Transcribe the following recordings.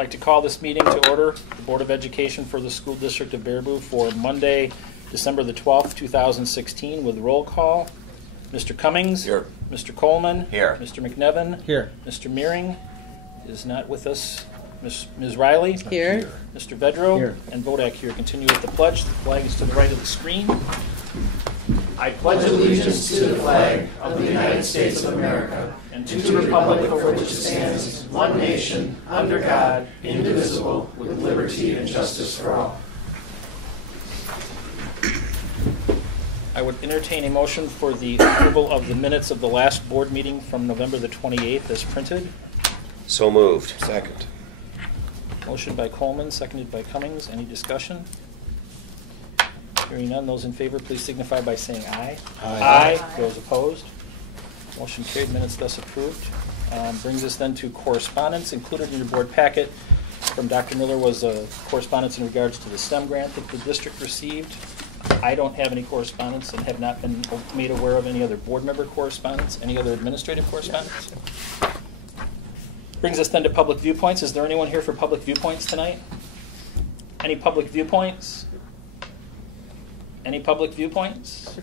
like to call this meeting to order, the Board of Education for the School District of Baraboo for Monday, December the 12th, 2016, with roll call. Mr. Cummings. Here. Mr. Coleman. Here. Mr. McNevin. Here. Mr. Meering is not with us. Ms. Riley. Here. Mr. Vedro. Here. And Vodak here. Continue with the pledge. The flag is to the right of the screen. I pledge allegiance to the flag of the United States of America and to the republic for which it stands, one nation, under God, indivisible, with liberty and justice for all. I would entertain a motion for the approval of the minutes of the last board meeting from November the 28th as printed. So moved. Second. Motion by Coleman, seconded by Cummings. Any discussion? Hearing none, those in favor, please signify by saying aye. Aye. Those opposed? Motion carried, minutes thus approved. Brings us then to correspondence. Included in your board packet from Dr. Miller was a correspondence in regards to the STEM grant that the district received. I don't have any correspondence and have not been made aware of any other board member correspondence, any other administrative correspondence. Brings us then to public viewpoints. Is there anyone here for public viewpoints tonight? Any public viewpoints? Any public viewpoints?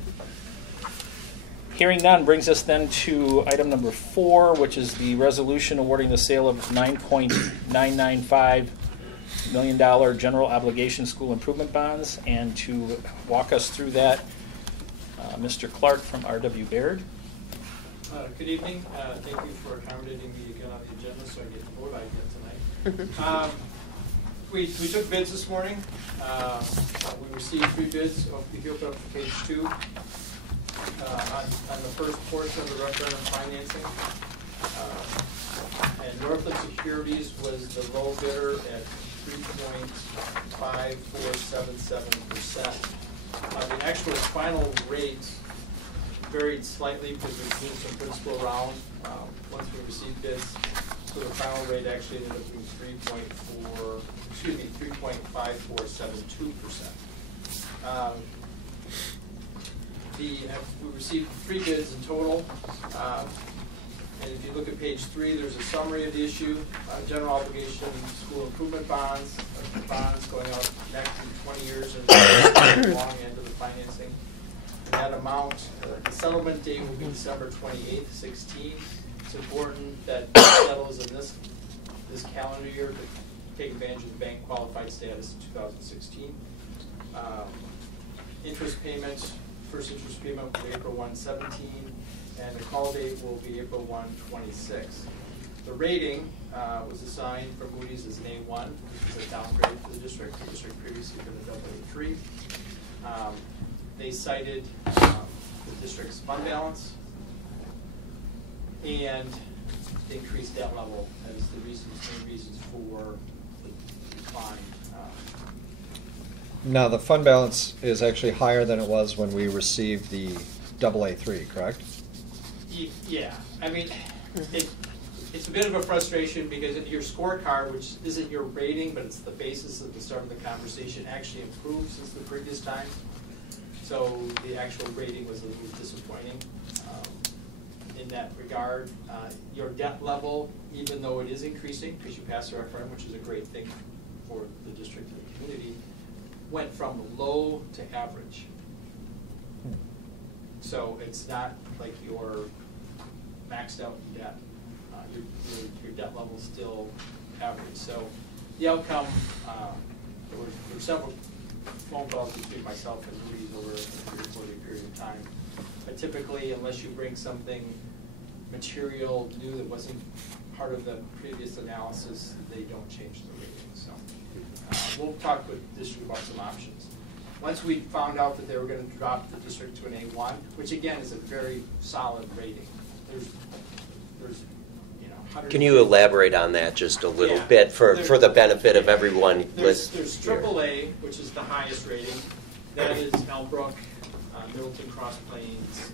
Hearing none brings us then to item number 4, which is the resolution awarding the sale of $9.995 million general obligation school improvement bonds. And to walk us through that, Mr. Clark from R.W. Baird. Good evening. Thank you for accommodating me again on the agenda so I get to vote again tonight. We took bids this morning. We received 3 bids. If you open up to page 2, on the first portion of the referendum financing, and Northland Securities was the low bidder at 3.5477%. The actual final rate varied slightly because we moved some principal around once we received bids. So the final rate actually ended up being 3.5472%. We received 3 bids in total. And if you look at page 3, there's a summary of the issue. General obligation school improvement bonds, bonds going out next to 20 years and the long end of the financing. And that amount, the settlement date will be December 28th, 16. It's important that it settles in this calendar year to take advantage of the bank qualified status in 2016. Interest payments, first interest payment will be April 1, 17, and the call date will be April 1, 26. The rating was assigned from Moody's as an A1, which is a downgrade for the district. The district previously been a AA3. They cited the district's fund balance and the increased debt level as the main reasons for the decline. Now, the fund balance is actually higher than it was when we received the AA3, correct? Yeah, I mean, it's a bit of a frustration because your scorecard, which isn't your rating, but it's the basis at the start of the conversation, actually improved since the previous time. So the actual rating was a little disappointing in that regard. Your debt level, even though it is increasing because you passed the referendum, which is a great thing for the district and the community, went from low to average. So it's not like you're maxed out in debt. Your debt level is still average. So the outcome, there were several phone calls between myself and Moody's over a 3 or 4 day period of time. But typically, unless you bring something material new that wasn't part of the previous analysis, they don't change the rating. So we'll talk with the district about some options. Once we found out that they were going to drop the district to an A1, which again is a very solid rating. There's Can you elaborate on that just a little bit for the benefit of everyone? There's AAA, which is the highest rating. That is Elbrook, Middleton Cross Plains,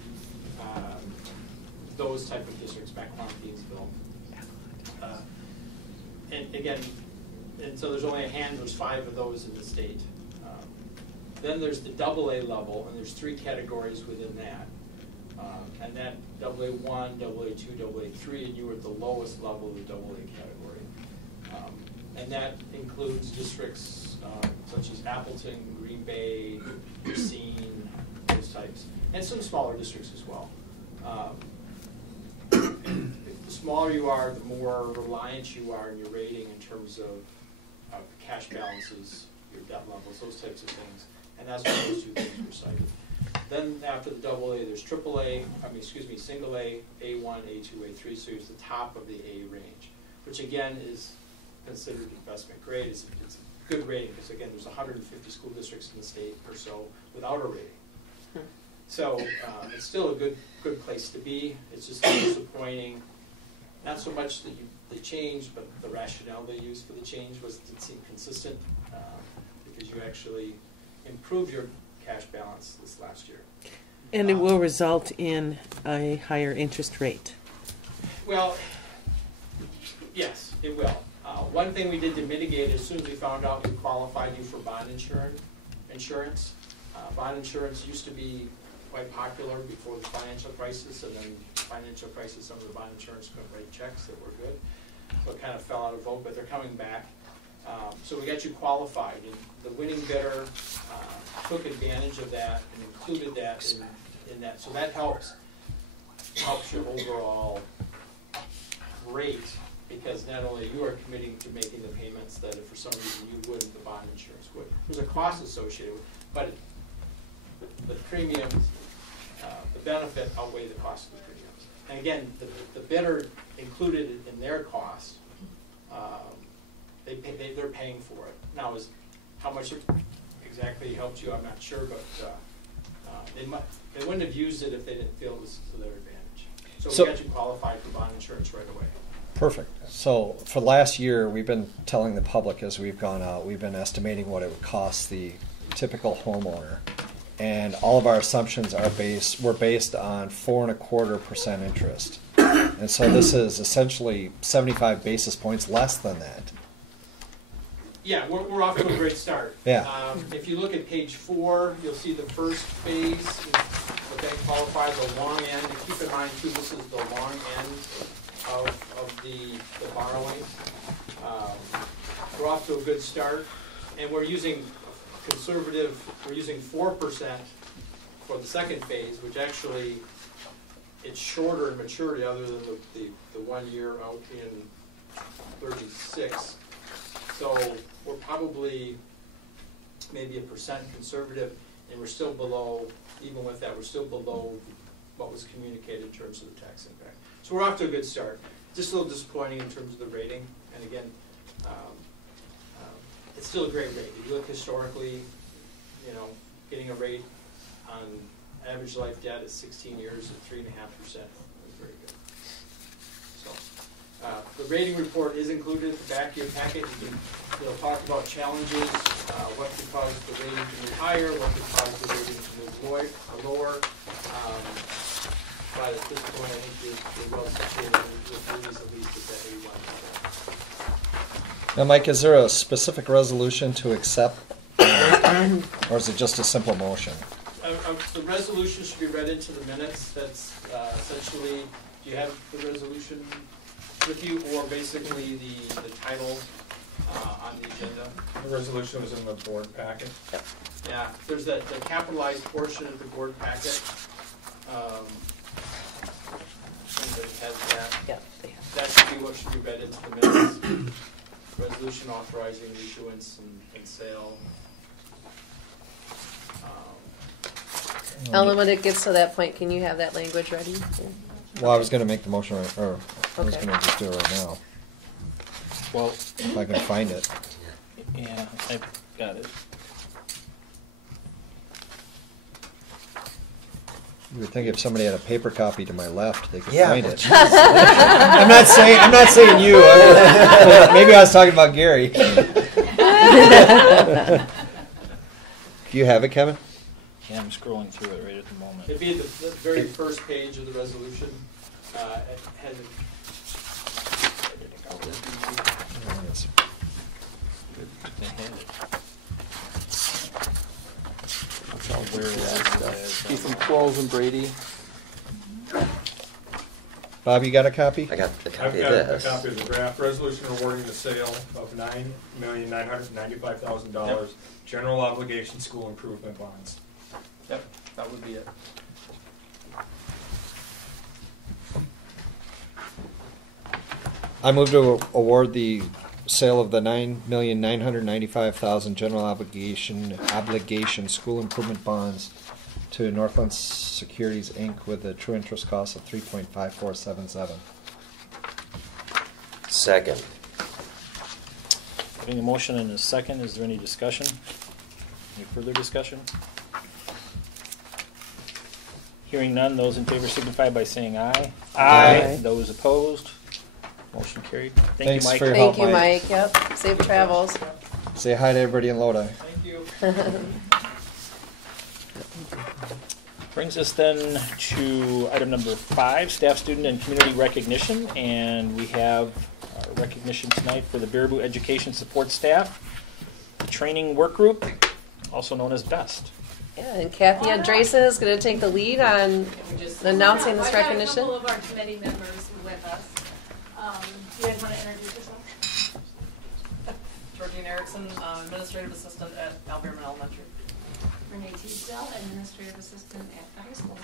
those type of districts, Mequon, Thiensville. And again, and so there's only there's 5 of those in the state. Then there's the AA level, and there's 3 categories within that. And that AA1, AA2, AA3, and you were at the lowest level of the AA category. And that includes districts such as Appleton, Green Bay, Racine, those types, and some smaller districts as well. The smaller you are, the more reliant you are in your rating in terms of cash balances, your debt levels, those types of things. And that's why those two things were cited. Then after the AA, there's single A, A1, A2, A3, so it's the top of the A range, which again is considered investment grade. It's a good rating because again, there's 150 school districts in the state or so without a rating. So it's still a good place to be. It's just disappointing. Not so much that they changed, but the rationale they used for the change didn't seem consistent because you actually improved your cash balance this last year. And it will result in a higher interest rate. Well, yes, it will. One thing we did to mitigate it, as soon as we found out we qualified you for bond insurance. Bond insurance used to be quite popular before the financial crisis, and then the financial crisis, some of the bond insurance couldn't write checks that were good. So it kind of fell out of vogue, but they're coming back. So we got you qualified, and the winning bidder took advantage of that and included that in that. So that helps your overall rate, because not only you are committing to making the payments that if for some reason you wouldn't, the bond insurance would. There's a cost associated with it, but the premiums, the benefit outweigh the cost of the premiums. And again, the bidder included in their costs, they're paying for it. Now, how much it exactly helped you, I'm not sure, but they wouldn't have used it if they didn't feel it was to their advantage. So we got you qualified for bond insurance right away. Perfect. So for last year, we've been telling the public as we've gone out, we've been estimating what it would cost the typical homeowner. And all of our assumptions were based on 4.25% interest. And so this is essentially 75 basis points less than that. Yeah, we're off to a great start. Yeah. If you look at page 4, you'll see the first phase, what they qualify the long end. And keep in mind, too, this is the long end of the borrowing. We're off to a good start, and we're using conservative. We're using 4% for the second phase, which actually it's shorter in maturity, other than the 1 year out in 36. So we're probably maybe 1% conservative, and we're still below. Even with that, we're still below what was communicated in terms of the tax impact. So we're off to a good start. Just a little disappointing in terms of the rating. And again, it's still a great rate. If you look historically, getting a rate on average life debt at 16 years at 3.5% is very good. So the rating report is included at the back of your packet. It'll talk about challenges, what could cause the rating to move higher, what could cause the rating to move lower. But at this point, I think you're well situated with Moody's, at least at the A1 level. Now, Mike, is there a specific resolution to accept, or is it just a simple motion? The resolution should be read into the minutes. That's essentially, do you have the resolution with you, or basically the title on the agenda? The resolution was in the board packet. Yeah, there's the capitalized portion of the board packet. Anybody has that? Yeah, they have. That should be what should be read into the minutes. Resolution authorizing issuance and sale. Ellen, when it gets to that point, can you have that language ready? Well, I was going to make the motion, or I was Okay. going to just do it right now, Well, if I can find it. yeah, I've got it. You would think if somebody had a paper copy to my left, they could Yeah, find well, it. I'm not saying you. Maybe I was talking about Gary. Do you have it, Kevin? Yeah, I'm scrolling through it right at the moment. It'd be the very first page of the resolution. It has Yes. They had it. Where is that? Be from Quarles and Brady. Bob, you got a copy? I got a I've copy of got a this. copy of the draft resolution awarding the sale of $9,995,000 general obligation school improvement bonds. Yep, that would be it. I move to award the sale of the $9,995,000 general obligation school improvement bonds to Northland Securities Inc. with a true interest cost of 3.5477. Second. Having a motion and a second, is there any discussion? Any further discussion? Hearing none, those in favor signify by saying aye. Aye. Those opposed? Motion carried. Thank Thanks you, Mike. for your Thank help, you, Mike. Mike. Yep. Safe travels. Say hi to everybody in Lodi. Thank you. Brings us then to item number 5, staff, student, and community recognition. And we have recognition tonight for the Baraboo Education Support Staff, the Training Work Group, also known as BEST. Yeah, and Kathy Andresen is going to take the lead on announcing this I got a recognition. couple of our committee members with us. You guys want to introduce yourself? Georgine Erickson, Administrative Assistant at Albemarle Elementary. Renee Teasdale, Administrative Assistant at the high school.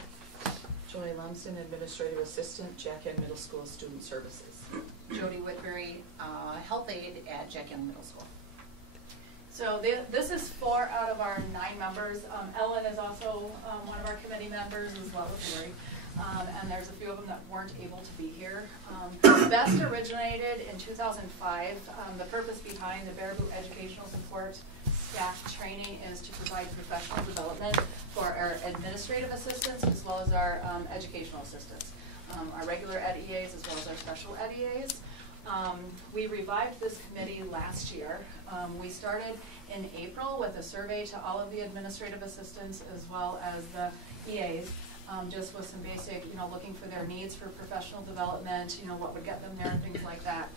Joy Lumsden, Administrative Assistant, Jack End Middle School Student Services. Jody Whitbury, Health Aide at Jack Young Middle School. So this is 4 out of our 9 members. Ellen is also one of our committee members, as well as Lori. And there's a few of them that weren't able to be here. BEST originated in 2005. The purpose behind the Baraboo Educational Support Staff Training is to provide professional development for our administrative assistants as well as our educational assistants, our regular ed EAs as well as our special ed EAs. We revived this committee last year. We started in April with a survey to all of the administrative assistants as well as the EAs. Just with some basic, looking for their needs for professional development, what would get them there and things like that.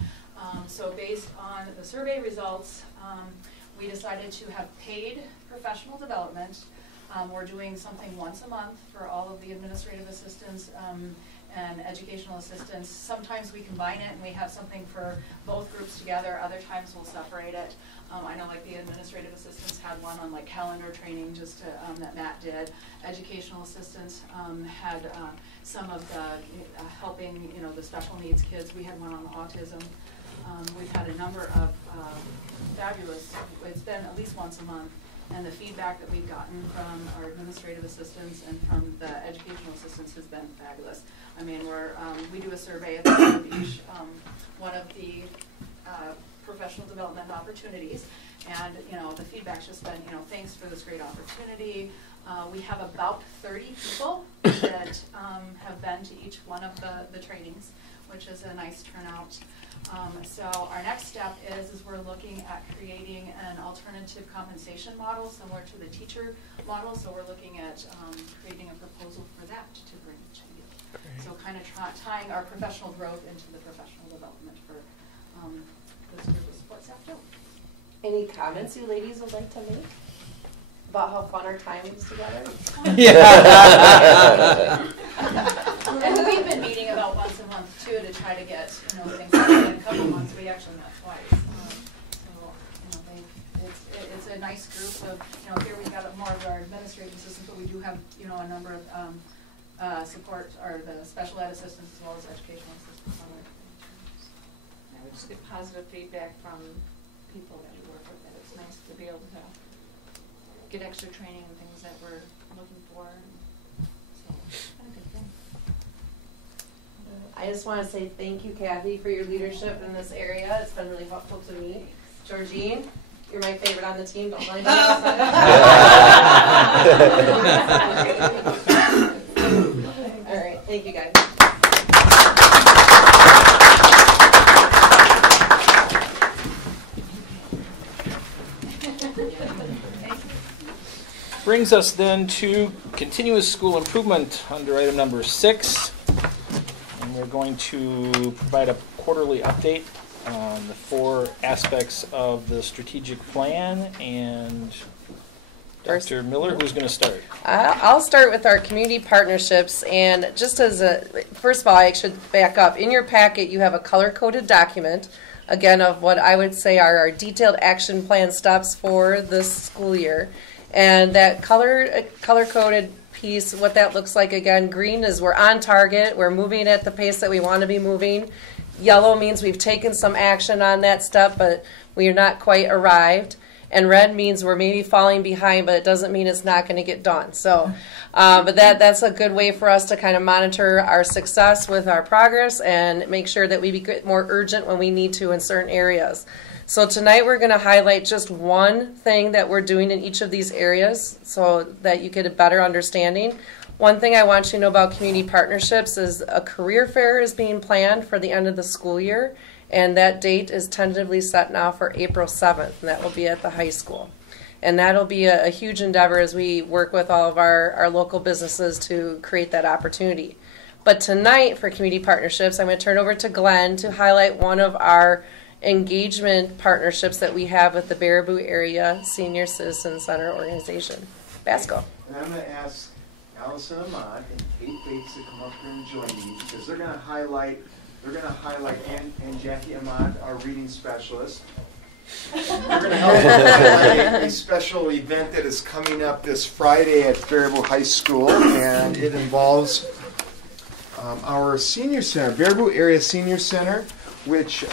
So based on the survey results, we decided to have paid professional development. We're doing something once a month for all of the administrative assistants and educational assistants. Sometimes we combine it and we have something for both groups together. Other times we'll separate it. I know like the administrative assistants had one on like calendar training just to, that Matt did. Educational assistants had some of the helping, the special needs kids. We had one on autism. We've had a number of fabulous, it's been at least once a month, and the feedback that we've gotten from our administrative assistants and from the educational assistants has been fabulous. I mean, we do a survey at the end of each one of the professional development opportunities, and the feedback's just been, thanks for this great opportunity. We have about 30 people that have been to each one of the trainings, which is a nice turnout. So our next step is we're looking at creating an alternative compensation model similar to the teacher model. So we're looking at creating a proposal for that to bring to you. So kind of tying our professional growth into the professional development for this group of support staff too. Any comments you ladies would like to make about how fun our time was together? And we've been meeting about once a month too to try to get things started. In a couple months we actually met twice. It's a nice group of here we've got more of our administrative assistants, but we do have a number of support or the special ed assistants as well as educational assistants on there. I would just get positive feedback from people that we work with. That it's nice to be able to get extra training and things that we're looking for. So, kind of good thing. I just want to say thank you, Kathy, for your leadership in this area. It's been really helpful to me. Georgine, you're my favorite on the team. Don't let anybody else know. All right, thank you, guys. Brings us then to continuous school improvement under item number 6. And we're going to provide a quarterly update on the 4 aspects of the strategic plan and Dr. Miller, who's going to start? I'll start with our community partnerships, and just first of all, I should back up. In your packet, you have a color-coded document, again, of what I would say are our detailed action plan steps for this school year. And that color-coded piece, what that looks like, again, green is we're on target, we're moving at the pace that we want to be moving. Yellow means we've taken some action on that step, but we are not quite arrived. And red means we're maybe falling behind, but it doesn't mean it's not going to get done. So, but that's a good way for us to kind of monitor our success with our progress and make sure that we be more urgent when we need to in certain areas. So tonight we're going to highlight just one thing that we're doing in each of these areas so that you get a better understanding. One thing I want you to know about community partnerships is a career fair is being planned for the end of the school year. And that date is tentatively set now for April 7th, and that will be at the high school. And that'll be a huge endeavor as we work with all of our local businesses to create that opportunity. But tonight, for community partnerships, I'm going to turn over to Glenn to highlight one of our engagement partnerships that we have with the Baraboo Area Senior Citizen Center organization. Basco. And I'm going to ask Allison Ahmad and Kate Bates to come up here and join me because they're going to highlight and Jackie Ahmad, our reading specialist. We're going to help highlight a special event that is coming up this Friday at Baraboo High School, and it involves our senior center, Baraboo Area Senior Center, which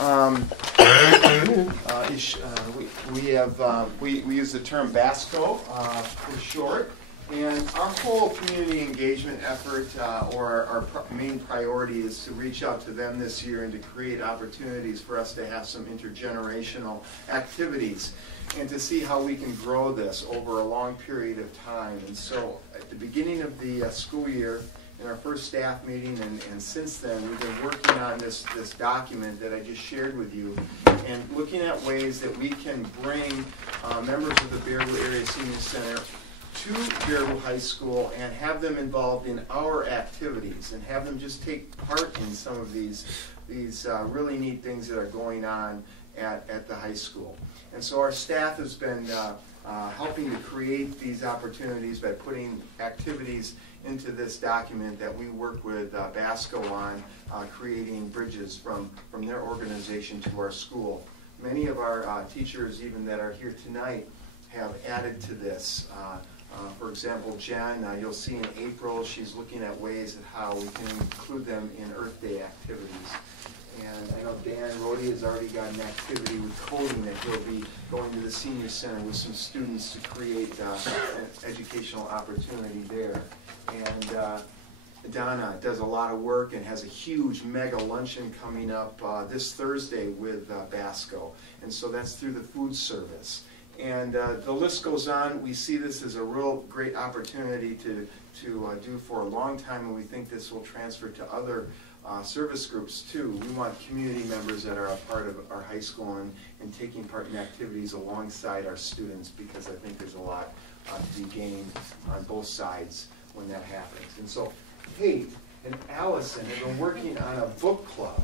we use the term BASCO for short. And our whole community engagement effort, or our main priority, is to reach out to them this year and to create opportunities for us to have some intergenerational activities and to see how we can grow this over a long period of time. And so at the beginning of the school year, in our first staff meeting, and since then, we've been working on this document that I just shared with you and looking at ways that we can bring members of the Baraboo Area Senior Center to Baraboo High School and have them involved in our activities and have them just take part in some of these really neat things that are going on at the high school. And so our staff has been helping to create these opportunities by putting activities into this document that we work with BASCO on, creating bridges from their organization to our school. Many of our teachers, even that are here tonight, have added to this. For example, Jen, you'll see in April, she's looking at ways of how we can include them in Earth Day activities. And I know Dan Rhodey has already got an activity with coding that he'll be going to the Senior Center with some students to create an educational opportunity there. And Donna does a lot of work and has a huge mega luncheon coming up this Thursday with BASCO. And so that's through the food service. And the list goes on. We see this as a real great opportunity to do for a long time, and we think this will transfer to other service groups too. We want community members that are a part of our high school and taking part in activities alongside our students, because I think there's a lot to be gained on both sides when that happens. And so Kate and Allison have been working on a book club.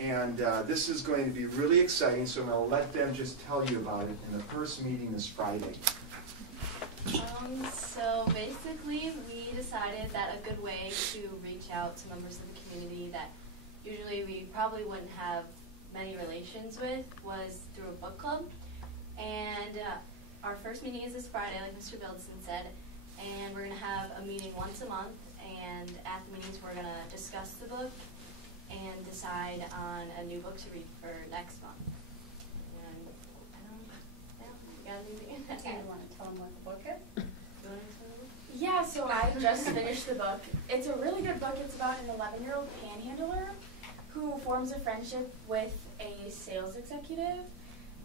And this is going to be really exciting, so I'm going to let them just tell you about it. And the first meeting is Friday. So basically, we decided that a good way to reach out to members of the community that usually we probably wouldn't have many relations with was through a book club. And our first meeting is this Friday, like Mr. Bildson said. And we're going to have a meeting once a month. And at the meetings, we're going to discuss the book and decide on a new book to read for next month. And I don't know, you got anything? Do you want to tell them what the book is? Yeah, so I just finished the book. It's a really good book. It's about an 11-year-old panhandler who forms a friendship with a sales executive.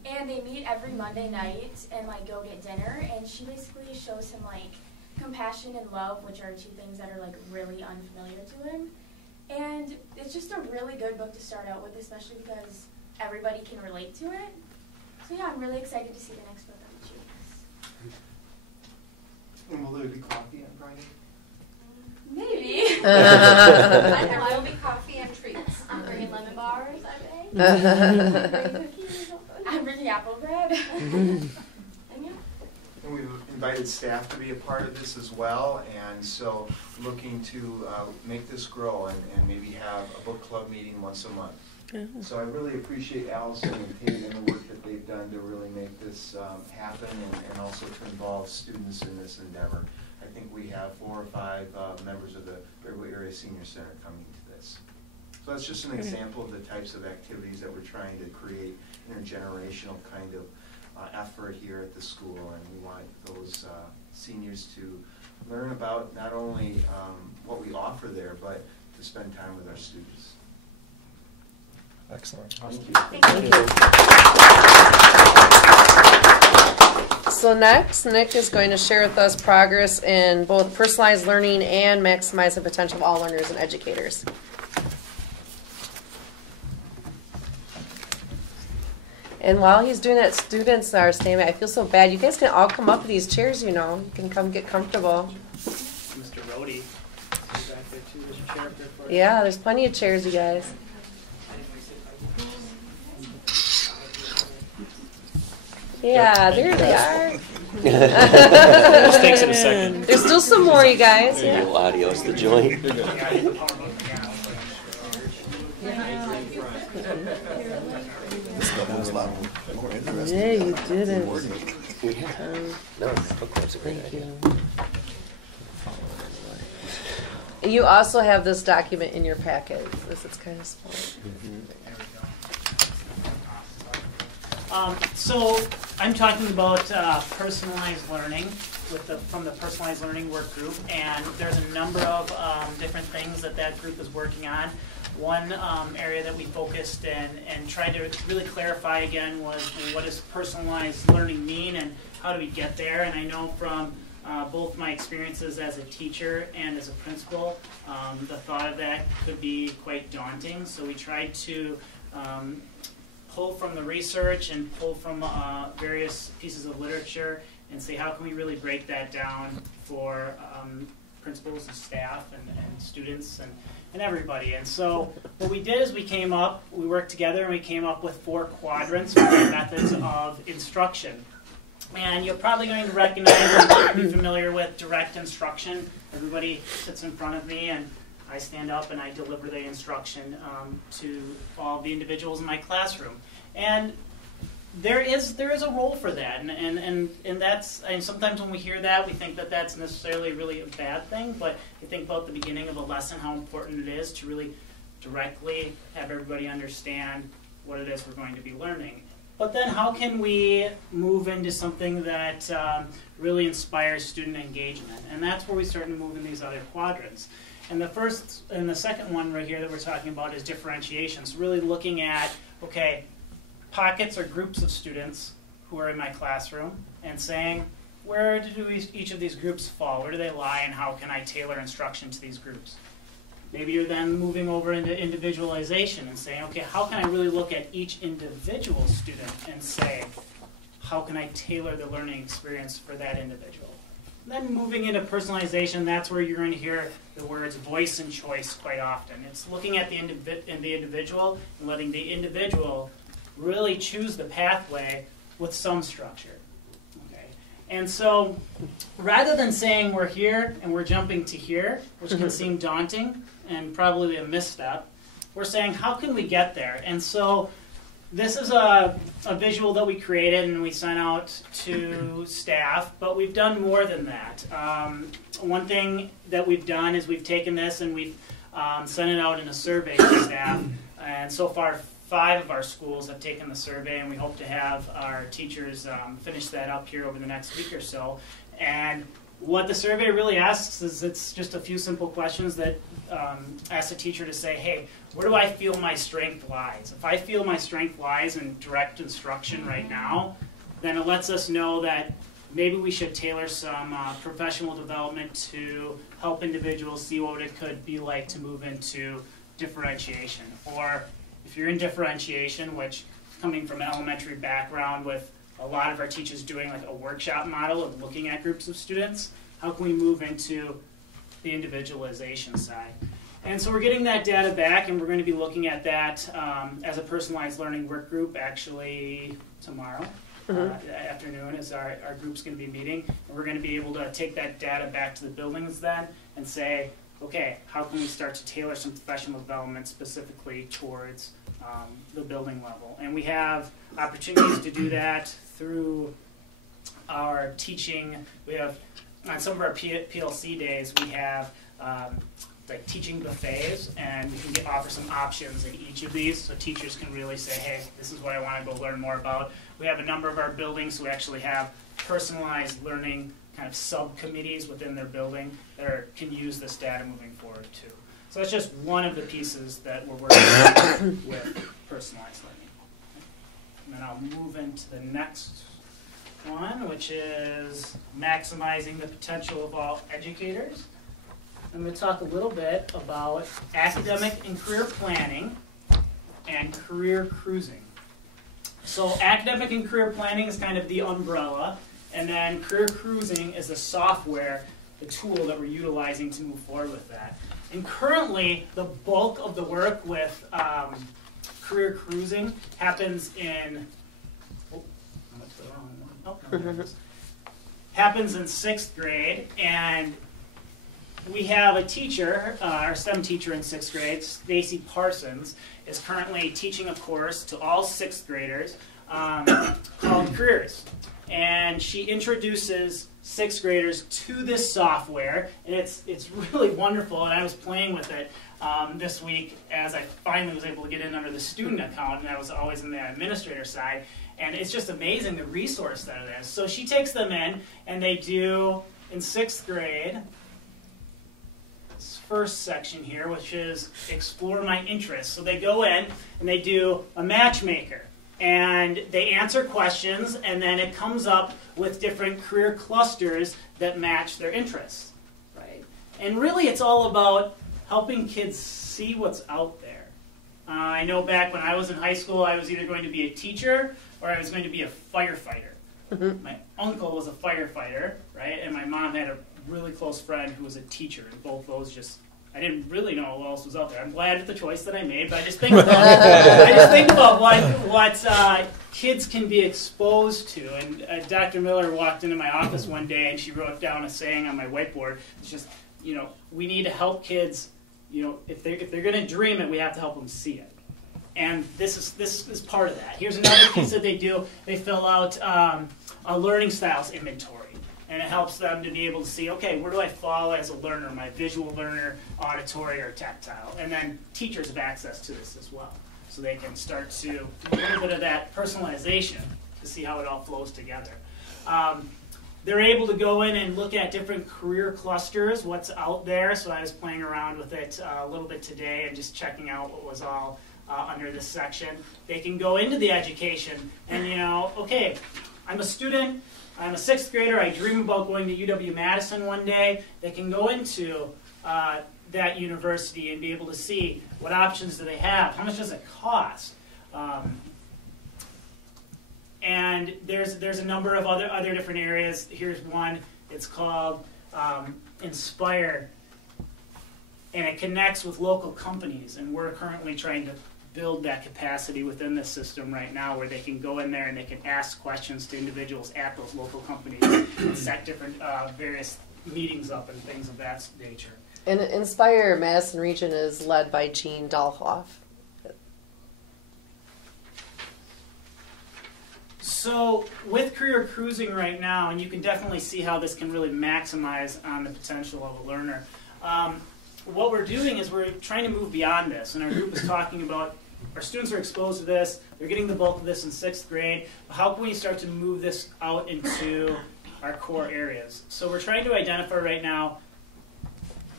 And they meet every Monday night and like go get dinner. And she basically shows him like compassion and love, which are two things that are like really unfamiliar to him. And it's just a really good book to start out with, especially because everybody can relate to it. So yeah, I'm really excited to see the next book that we choose. And will there be coffee on Friday? Maybe. There will be coffee and treats. I'm bringing lemon bars, I bet. I'm bringing apple bread. And yeah. And we've invited staff to be a part of this as well, and so looking to make this grow and maybe have a book club meeting once a month. So I really appreciate Allison and Tate and the work that they've done to really make this happen and also to involve students in this endeavor. I think we have 4 or 5 members of the Fairway Area Senior Center coming to this. So that's just an example of the types of activities that we're trying to create, intergenerational kind of effort here at the school, and we want those seniors to learn about not only what we offer there, but to spend time with our students. Excellent. Thank you. Thank you. So next, Nick is going to share with us progress in both personalized learning and maximize the potential of all learners and educators. And while he's doing that, students are standing by. I feel so bad. You guys can all come up to these chairs, you know. You can come get comfortable. Mr. Rhodey, back there too. There's a chair up there for you. Yeah, there's plenty of chairs, you guys. Yeah, there they are. Just takes it a second. There's still some more, you guys. Yeah. Yeah. Adios the joint. Yeah, you did it. No, book club's a great idea. You also have this document in your packet. This is kind of small. So I'm talking about personalized learning from the personalized learning work group, and there's a number of different things that group is working on. One area that we focused and tried to really clarify again was what does personalized learning mean and how do we get there? And I know from both my experiences as a teacher and as a principal, the thought of that could be quite daunting. So we tried to pull from the research and pull from various pieces of literature and say how can we really break that down for principals and staff and students and everybody. And so what we did is we worked together and we came up with 4 quadrants for methods of instruction. And you're probably going to recognize and be familiar with direct instruction. Everybody sits in front of me and I stand up and I deliver the instruction to all the individuals in my classroom. And there is a role for that, and that's, and sometimes when we hear that, we think that that's necessarily really a bad thing, but you think about the beginning of a lesson, how important it is to really directly have everybody understand what it is we're going to be learning. But then how can we move into something that really inspires student engagement? And that's where we start to move in these other quadrants. And the second one right here that we're talking about is differentiation. So really looking at, okay, pockets or groups of students who are in my classroom and saying, where do each of these groups fall? Where do they lie, and how can I tailor instruction to these groups? Maybe you're then moving over into individualization and saying, okay, how can I really look at each individual student and say, how can I tailor the learning experience for that individual? And then moving into personalization, that's where you're going to hear the words voice and choice quite often. It's looking at the individual and letting the individual really choose the pathway with some structure. Okay. And so rather than saying we're here and we're jumping to here, which can seem daunting and probably a misstep, we're saying how can we get there? And so this is a visual that we created and we sent out to staff, but we've done more than that. One thing that we've done is we've taken this and we've sent it out in a survey to staff, and so far 5 of our schools have taken the survey, and we hope to have our teachers finish that up here over the next week or so. And what the survey really asks is it's just a few simple questions that ask the teacher to say, hey, where do I feel my strength lies? If I feel my strength lies in direct instruction right now, then it lets us know that maybe we should tailor some professional development to help individuals see what it could be like to move into differentiation. Or if you're in differentiation, which coming from an elementary background with a lot of our teachers doing like a workshop model of looking at groups of students, how can we move into the individualization side? And so we're getting that data back, and we're going to be looking at that as a personalized learning work group actually tomorrow. afternoon is our group's going to be meeting. And we're going to be able to take that data back to the buildings then and say, okay, how can we start to tailor some professional development specifically towards the building level? And we have opportunities to do that through our teaching. We have, on some of our PLC days, we have like teaching buffets, and we can offer some options in each of these, so teachers can really say, hey, this is what I want to go learn more about. We have a number of our buildings who actually have personalized learning kind of subcommittees within their building that can use this data moving forward too. So that's just one of the pieces that we're working with personalized learning. And then I'll move into the next one, which is maximizing the potential of all educators. I'm going to talk a little bit about academic and career planning and career cruising. So academic and career planning is kind of the umbrella, and then career cruising is the software, the tool that we're utilizing to move forward with that. And currently, the bulk of the work with career cruising happens in happens in 6th grade, and we have a teacher, our STEM teacher in 6th grade, Stacy Parsons, is currently teaching a course to all 6th graders called Careers. And she introduces 6th graders to this software, and it's really wonderful, and I was playing with it this week as I finally was able to get in under the student account, and I was always in the administrator side, and it's just amazing the resource that it is. So she takes them in, and they do, in 6th grade, first section here, which is explore my interests. So they go in and they do a matchmaker, and they answer questions, and then it comes up with different career clusters that match their interests, right? And really it's all about helping kids see what's out there. I know back when I was in high school, I was either going to be a teacher or I was going to be a firefighter. My uncle was a firefighter, right? And my mom had a really close friend who was a teacher, and both those just, I didn't really know what else was out there. I'm glad with the choice that I made, but I just think about, what kids can be exposed to. And Dr. Miller walked into my office one day, and she wrote down a saying on my whiteboard. It's just, we need to help kids. If they're going to dream it, we have to help them see it. And this is part of that. Here's another piece that they do. They fill out a learning styles inventory. And it helps them to be able to see, okay, where do I fall as a learner? Am I visual learner, auditory, or tactile? And then teachers have access to this as well. So they can start to do a little bit of that personalization to see how it all flows together. They're able to go in and look at different career clusters, what's out there. So I was playing around with it a little bit today and just checking out what was all under this section. They can go into the education and, okay, I'm a student. I'm a 6th grader. I dream about going to UW-Madison one day. They can go into that university and be able to see what options do they have, how much does it cost, and there's a number of other different areas. Here's one. It's called Inspire, and it connects with local companies. And we're currently trying to build that capacity within the system right now, where they can go in there and they can ask questions to individuals at those local companies and set different various meetings up and things of that nature. And Inspire Madison Region is led by Jean Dahlhoff. So with career cruising right now, and you can definitely see how this can really maximize on the potential of a learner, what we're doing is we're trying to move beyond this. And our group is talking about, our students are exposed to this, they're getting the bulk of this in 6th grade. How can we start to move this out into our core areas? So we're trying to identify right now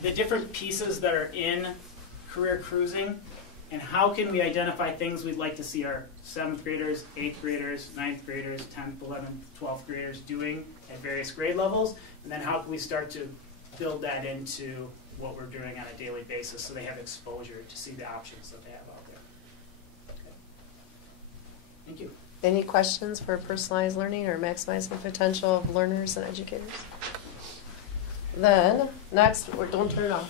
the different pieces that are in career cruising, and how can we identify things we'd like to see our 7th graders, 8th graders, 9th graders, 10th, 11th, 12th graders doing at various grade levels, and then how can we start to build that into what we're doing on a daily basis so they have exposure to see the options that they have out there. Okay. Thank you. Any questions for personalized learning or maximizing the potential of learners and educators? Then, next, don't turn it off.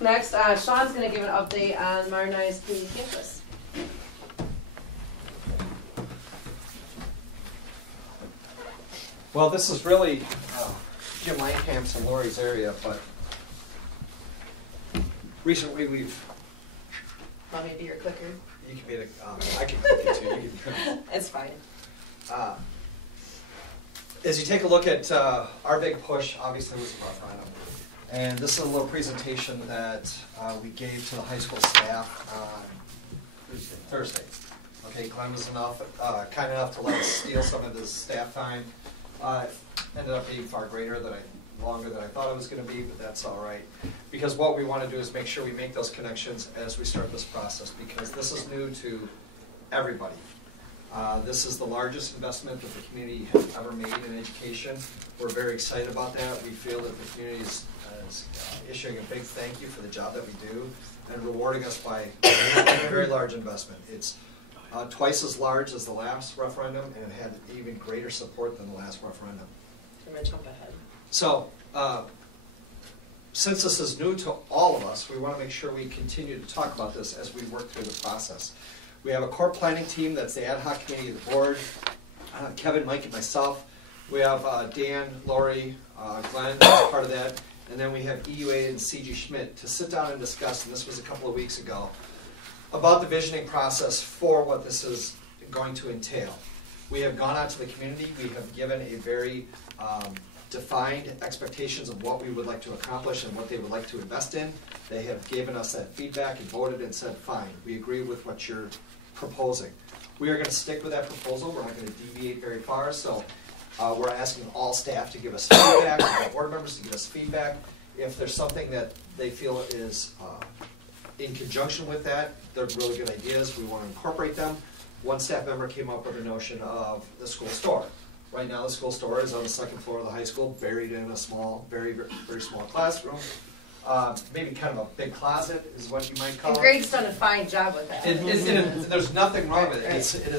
Next, Sean's going to give an update on modernized community campus. Well, this is really Jim Langham's and Lori's area, but recently we've. Want me to be your clicker? You can be the. I can click it too. You can. It's fine. As you take a look at our big push, obviously was about Rhino. And this is a little presentation that we gave to the high school staff on Thursday. Okay, Glenn was kind enough to let us steal some of his staff time. Ended up being far longer than I thought it was going to be, but that's all right. Because what we want to do is make sure we make those connections as we start this process, because this is new to everybody. This is the largest investment that the community has ever made in education. We're very excited about that. We feel that the community is issuing a big thank you for the job that we do and rewarding us by a very large investment. It's twice as large as the last referendum, and it had even greater support than the last referendum. I'm going to jump ahead. So, since this is new to all of us, we want to make sure we continue to talk about this as we work through the process. We have a core planning team, that's the ad hoc committee of the board, Kevin, Mike, and myself. We have Dan, Lori, Glenn as part of that, and then we have EUA and CG Schmidt to sit down and discuss, and this was a couple of weeks ago, about the visioning process for what this is going to entail. We have gone out to the community, we have given a very defined expectations of what we would like to accomplish and what they would like to invest in. They have given us that feedback and voted and said, fine, we agree with what you're proposing. We are going to stick with that proposal. We're not going to deviate very far, so we're asking all staff to give us feedback, all board members to give us feedback. If there's something that they feel is in conjunction with that, they're really good ideas, we want to incorporate them. One staff member came up with a notion of the school store. Right now the school store is on the second floor of the high school, buried in a small, very, very small classroom. Maybe kind of a big closet is what you might call it. And Greg's done a fine job with that. There's nothing wrong with it. It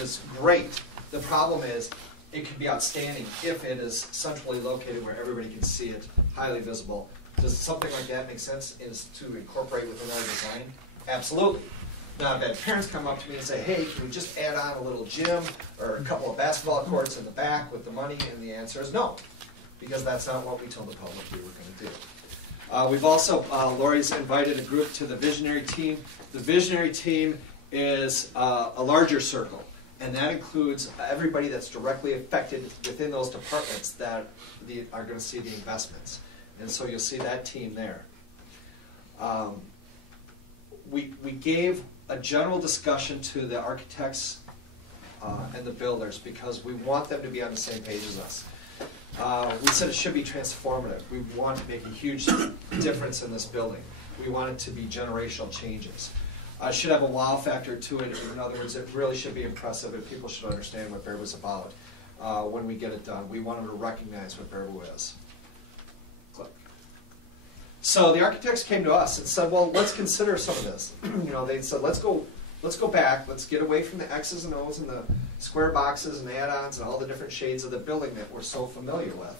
is great. The problem is it can be outstanding if it is centrally located where everybody can see it, highly visible. Does something like that make sense? Is to incorporate within our design? Absolutely. Now, I've had parents come up to me and say, hey, can we just add on a little gym or a couple of basketball courts in the back with the money? And the answer is no, because that's not what we told the public we were going to do. We've also, Lori's invited a group to the visionary team. The visionary team is a larger circle, and that includes everybody that's directly affected within those departments that are going to see the investments. And so you'll see that team there. We gave a general discussion to the architects and the builders because we want them to be on the same page as us. We said it should be transformative. We want to make a huge difference in this building. We want it to be generational changes. It should have a wow factor to it. In other words, it really should be impressive and people should understand what Baraboo is about when we get it done. We want them to recognize what Baraboo is. Click. So the architects came to us and said, well, let's consider some of this. They said, let's go back, let's get away from the X's and O's and the square boxes and add-ons and all the different shades of the building that we're so familiar with,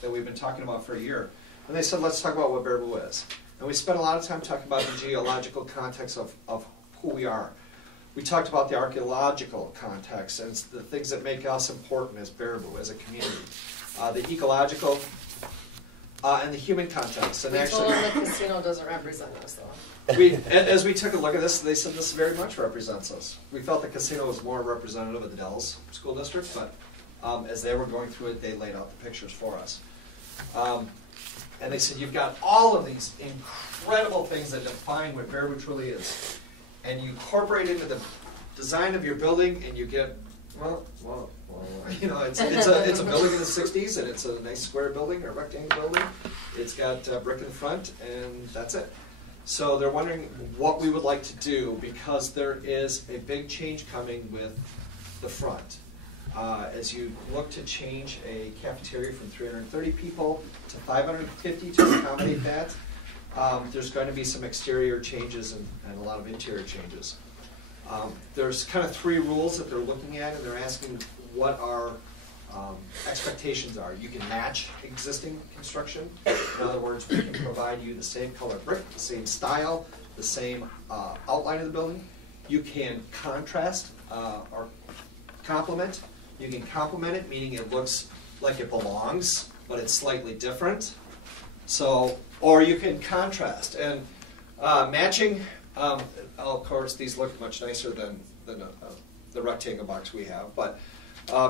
that we've been talking about for a year. And they said, let's talk about what Baraboo is. And we spent a lot of time talking about the geological context of who we are. We talked about the archaeological context and the things that make us important as Baraboo, as a community. The ecological and the human context. And We actually, told them the casino doesn't represent us, though. as we took a look at this, they said this very much represents us. We felt the casino was more representative of the Dells School District, but as they were going through it, they laid out the pictures for us. And they said, you've got all of these incredible things that define what Baraboo truly is. And you incorporate it into the design of your building, and you get, it's a building in the 60s, and it's a nice square building, or rectangle building. It's got brick in front, and that's it. So they're wondering what we would like to do, because there is a big change coming with the front. As you look to change a cafeteria from 330 people to 550 to accommodate that, there's going to be some exterior changes and a lot of interior changes. There's kind of 3 rules that they're looking at, and they're asking what our expectations are. You can match existing construction. In other words, we can provide you the same color brick, the same style, the same outline of the building. You can contrast or complement You can complement it, meaning it looks like it belongs, but it's slightly different. So, or you can contrast. And matching, of course, these look much nicer than the rectangle box we have, but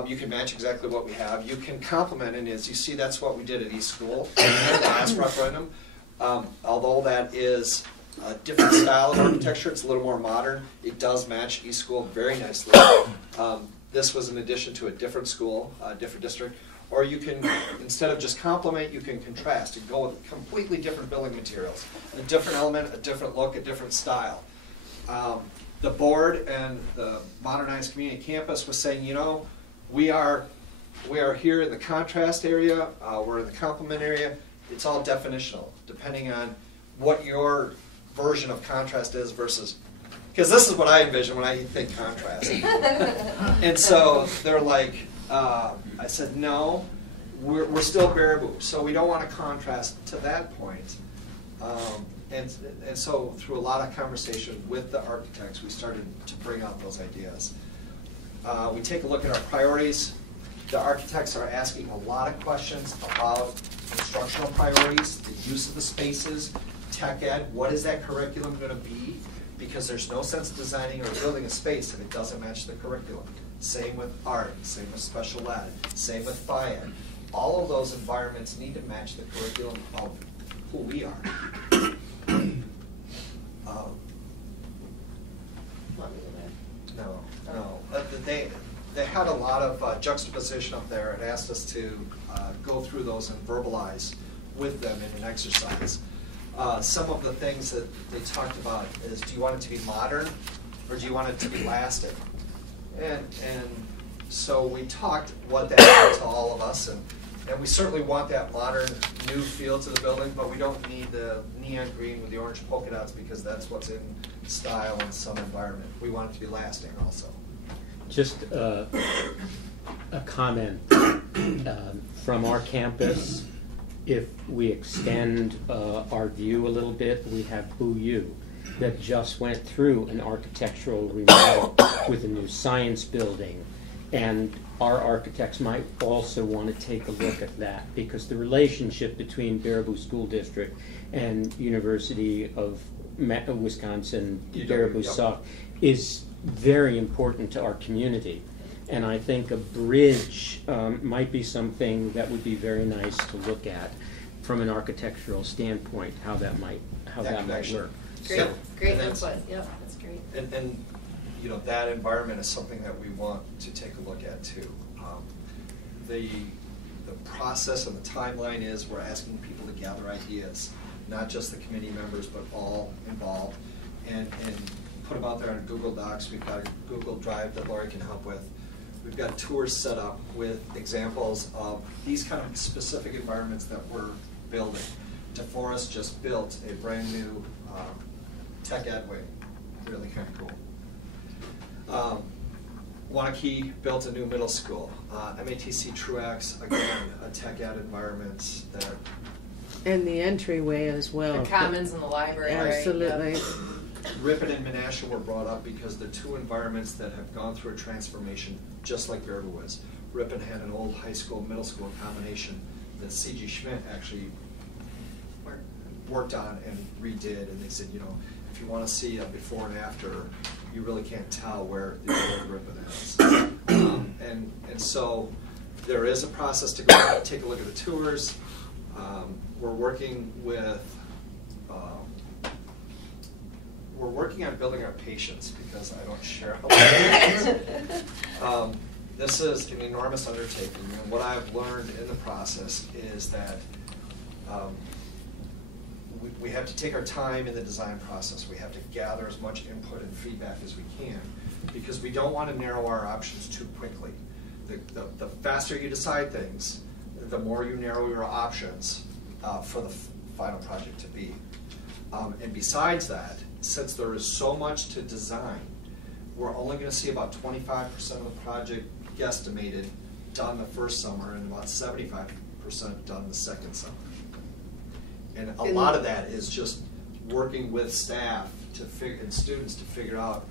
you can match exactly what we have. You can complement it. As you see, that's what we did at East School in the last referendum. Although that is a different style of architecture, it's a little more modern, it does match East School very nicely. This was in addition to a different school, a different district. Or you can, instead of just complement, you can contrast and go with completely different building materials. A different element, a different look, a different style. The board and the Modernized Community Campus was saying, you know, we are here in the contrast area, we're in the complement area. It's all definitional, depending on what your version of contrast is versus, because this is what I envision when I think contrast. And so they're like, I said, no, we're still Baraboo, so we don't want to contrast to that point. And so through a lot of conversation with the architects, we started to bring out those ideas. We take a look at our priorities. The architects are asking a lot of questions about instructional priorities, the use of the spaces, tech ed, what is that curriculum going to be? Because there's no sense designing or building a space if it doesn't match the curriculum. Same with art, same with special ed, same with phy ed. All of those environments need to match the curriculum of who we are. They had a lot of juxtaposition up there and asked us to go through those and verbalize with them in an exercise. Some of the things that they talked about is, do you want it to be modern or do you want it to be lasting? And so we talked what that meant to all of us, and we certainly want that modern new feel to the building, but we don't need the neon green with the orange polka dots because that's what's in style in some environment. We want it to be lasting also. Just a comment from our campus. If we extend our view a little bit, we have BooU that just went through an architectural remodel with a new science building. And our architects might also want to take a look at that, because the relationship between Baraboo School District and University of Wisconsin, Baraboo Soft, is very important to our community. And I think a bridge might be something that would be very nice to look at from an architectural standpoint, how that might work. Great input. Yep, that's great. And you know, that environment is something that we want to take a look at too. The process and the timeline is we're asking people to gather ideas, not just the committee members, but all involved, and put them out there on Google Docs. We've got a Google Drive that Lori can help with. We've got tours set up with examples of these kind of specific environments that we're building. DeForest just built a brand new tech ed wing, really kind of cool. Waunakee built a new middle school. MATC Truax, again, a tech ed environment that. And the entryway as well. The commons and the library. Absolutely. Right? Ripon and Menasha were brought up because the two environments that have gone through a transformation, just like Baraboo is. Ripon had an old high school, middle school combination that C.G. Schmidt actually worked on and redid, and they said, you know, if you want to see a before and after, you really can't tell where the old Ripon is. And so there is a process to go out and take a look at the tours. We're working on building our patience, because I don't share how this is an enormous undertaking, and what I've learned in the process is that we have to take our time in the design process. We have to gather as much input and feedback as we can, because we don't want to narrow our options too quickly. The faster you decide things, the more you narrow your options for the final project to be. And besides that, since there is so much to design, we're only going to see about 25% of the project guesstimated done the first summer and about 75% done the second summer. And a lot of that is just working with staff and students to figure out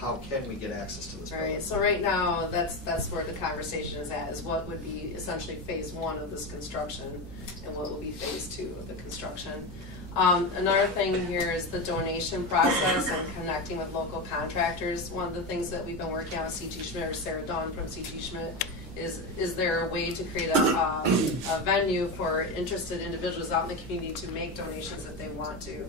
how can we get access to this All building? right, so right now, that's where the conversation is at, is what would be essentially phase one of this construction and what will be phase two of the construction. Another thing here is the donation process and connecting with local contractors. One of the things that we've been working on with C.T. Schmidt, or Sarah Dunn from C.T. Schmidt, is there a way to create a venue for interested individuals out in the community to make donations if they want to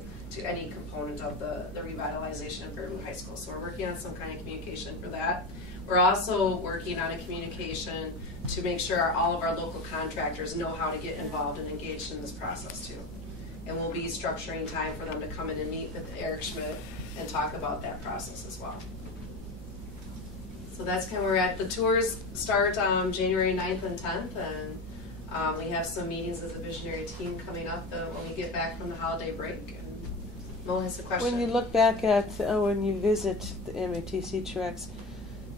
any component of the revitalization of Baraboo High School. So we're working on some kind of communication for that. We're also working on a communication to make sure all of our local contractors know how to get involved and engaged in this process too. And we'll be structuring time for them to come in and meet with Eric Schmidt and talk about that process as well. So that's kind of where we're at. The tours start January 9th and 10th, and we have some meetings as a visionary team coming up when we get back from the holiday break. And Mo has a question. When you look back at when you visit the MATC tracks,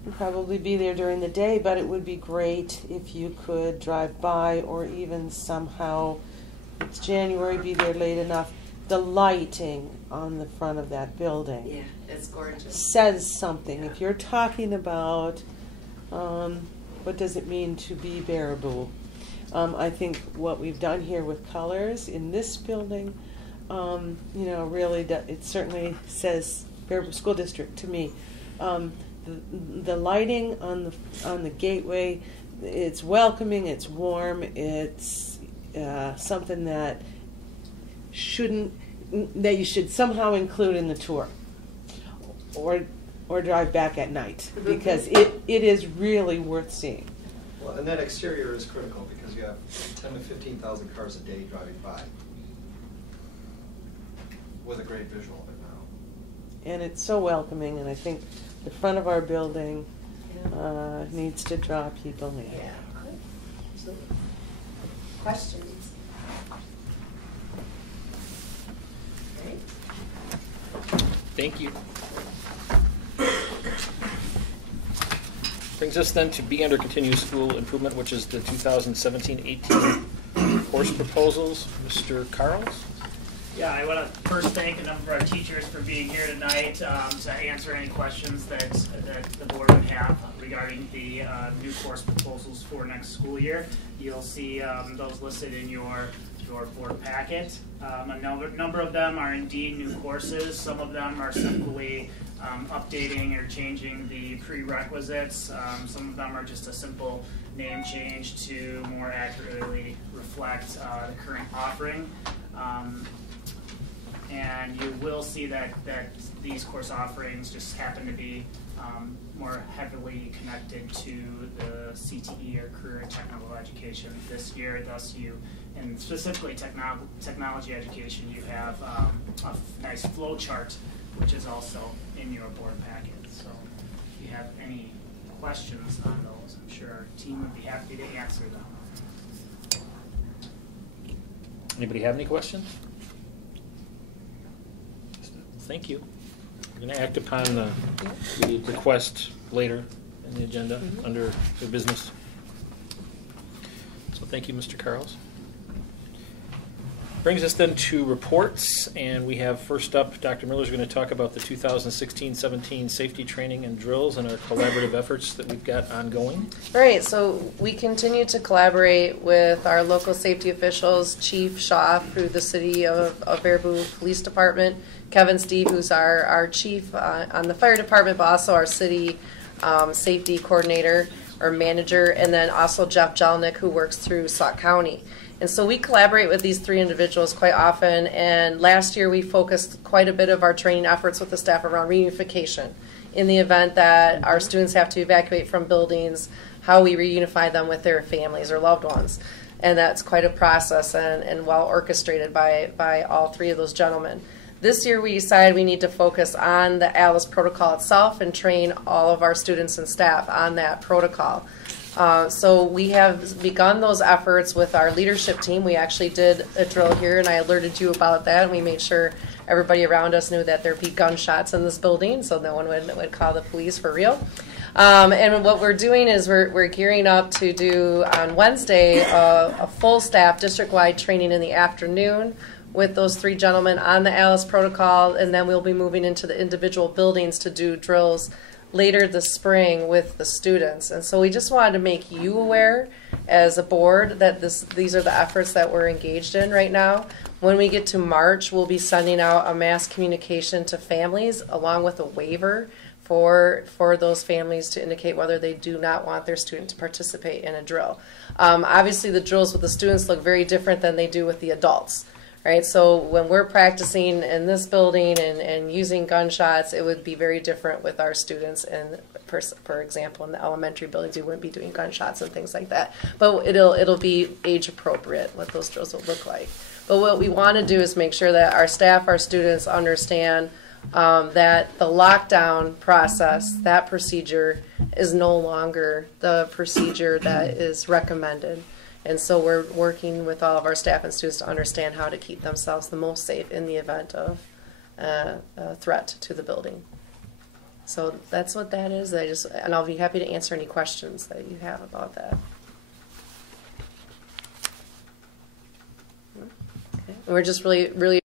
you'll probably be there during the day, but it would be great if you could drive by or even somehow, it's January, be there late enough. The lighting on the front of that building. Yeah, it's gorgeous. Says something. Yeah. If you're talking about what does it mean to be Baraboo, I think what we've done here with colors in this building, really, it certainly says Baraboo School District to me. The lighting on the gateway, it's welcoming, it's warm, it's something that you should somehow include in the tour, or drive back at night, because it is really worth seeing. Well, and that exterior is critical because you have 10 to 15,000 cars a day driving by with a great visual of it now. And it's so welcoming, and I think the front of our building needs to draw people in. Yeah, absolutely. Questions? Thank you. Brings us then to B under continuous school improvement, which is the 2017-18 course proposals. Mr. Carls? Yeah, I want to first thank a number of our teachers for being here tonight to answer any questions that the board would have regarding the new course proposals for next school year. You'll see those listed in your board packet. A number of them are indeed new courses. Some of them are simply updating or changing the prerequisites. Some of them are just a simple name change to more accurately reflect the current offering. And you will see that these course offerings just happen to be more heavily connected to the CTE or career and technical education this year. Thus, and specifically technology education, you have a nice flow chart, which is also in your board packet. So if you have any questions on those, I'm sure our team would be happy to answer them. Anybody have any questions? Thank you. We're going to act upon the request later in the agenda under the business. So thank you, Mr. Carls. Brings us then to reports, and we have first up, Dr. Miller is going to talk about the 2016-17 safety training and drills and our collaborative efforts that we've got ongoing. All right, so we continue to collaborate with our local safety officials, Chief Shaw through the City of Baraboo Police Department, Kevin Steve, who's our chief on the fire department, but also our city safety coordinator or manager, and then also Jeff Jelnick, who works through Sauk County. And so we collaborate with these three individuals quite often, and last year we focused quite a bit of our training efforts with the staff around reunification. In the event that our students have to evacuate from buildings, how we reunify them with their families or loved ones. And that's quite a process and well orchestrated by all three of those gentlemen. This year we decided we need to focus on the ALICE protocol itself and train all of our students and staff on that protocol. So we have begun those efforts with our leadership team. We actually did a drill here, and I alerted you about that, and we made sure everybody around us knew that there'd be gunshots in this building, so no one would call the police for real. And what we're doing is we're gearing up to do on Wednesday a full staff district-wide training in the afternoon with those 3 gentlemen on the Alice protocol, and then we'll be moving into the individual buildings to do drills later this spring with the students. And so we just wanted to make you aware as a board that these are the efforts that we're engaged in right now. When we get to March, we'll be sending out a mass communication to families along with a waiver for those families to indicate whether they do not want their student to participate in a drill. Obviously, the drills with the students look very different than they do with the adults. Right, so when we're practicing in this building and using gunshots, it would be very different with our students. And for example, in the elementary buildings, we wouldn't be doing gunshots and things like that. But it'll be age appropriate what those drills will look like. But what we want to do is make sure that our staff, our students understand that the lockdown process, that procedure, is no longer the procedure that is recommended. And so we're working with all of our staff and students to understand how to keep themselves the most safe in the event of a threat to the building. So that's what that is. And I'll be happy to answer any questions that you have about that. Okay. We're just really